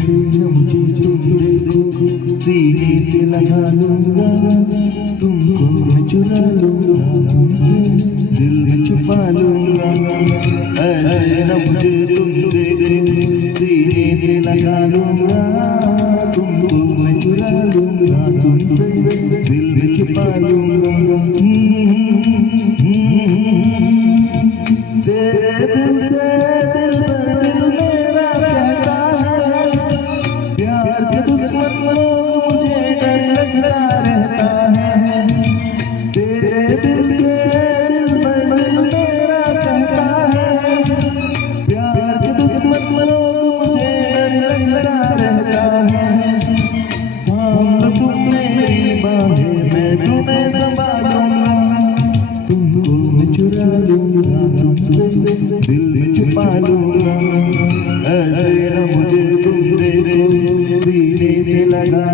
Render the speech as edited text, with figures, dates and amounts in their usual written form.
ऐसे मुझे तुम देखो सीने से लगा लूंगा, तुमको मैं चुरा लूंगा, तुमसे दिल में छुपा लूंगा। ऐसे मुझे तुम देखो सीने से लगा लूंगा, तुमको मैं चुरा लूंगा, तुमसे दिल में छुपा लूंगा। तेरे दिल से दिल पर दिल मेरा कहता है, प्यार के दुश्मन मुझे डर लगता रहता है। तेरे दिल से दिल पर दिल मेरा कहता है, प्यार के दुश्मन मुझे डर लगता रहता है। थाम लो तुम मेरी बाहें, मैं तुम्हें संभालूंगा, तुमको मैं चुरा लूंगा, तुमसे दिल में छुपा लूंगा। ऐसे न मुझे तुम देखो सीने से लगा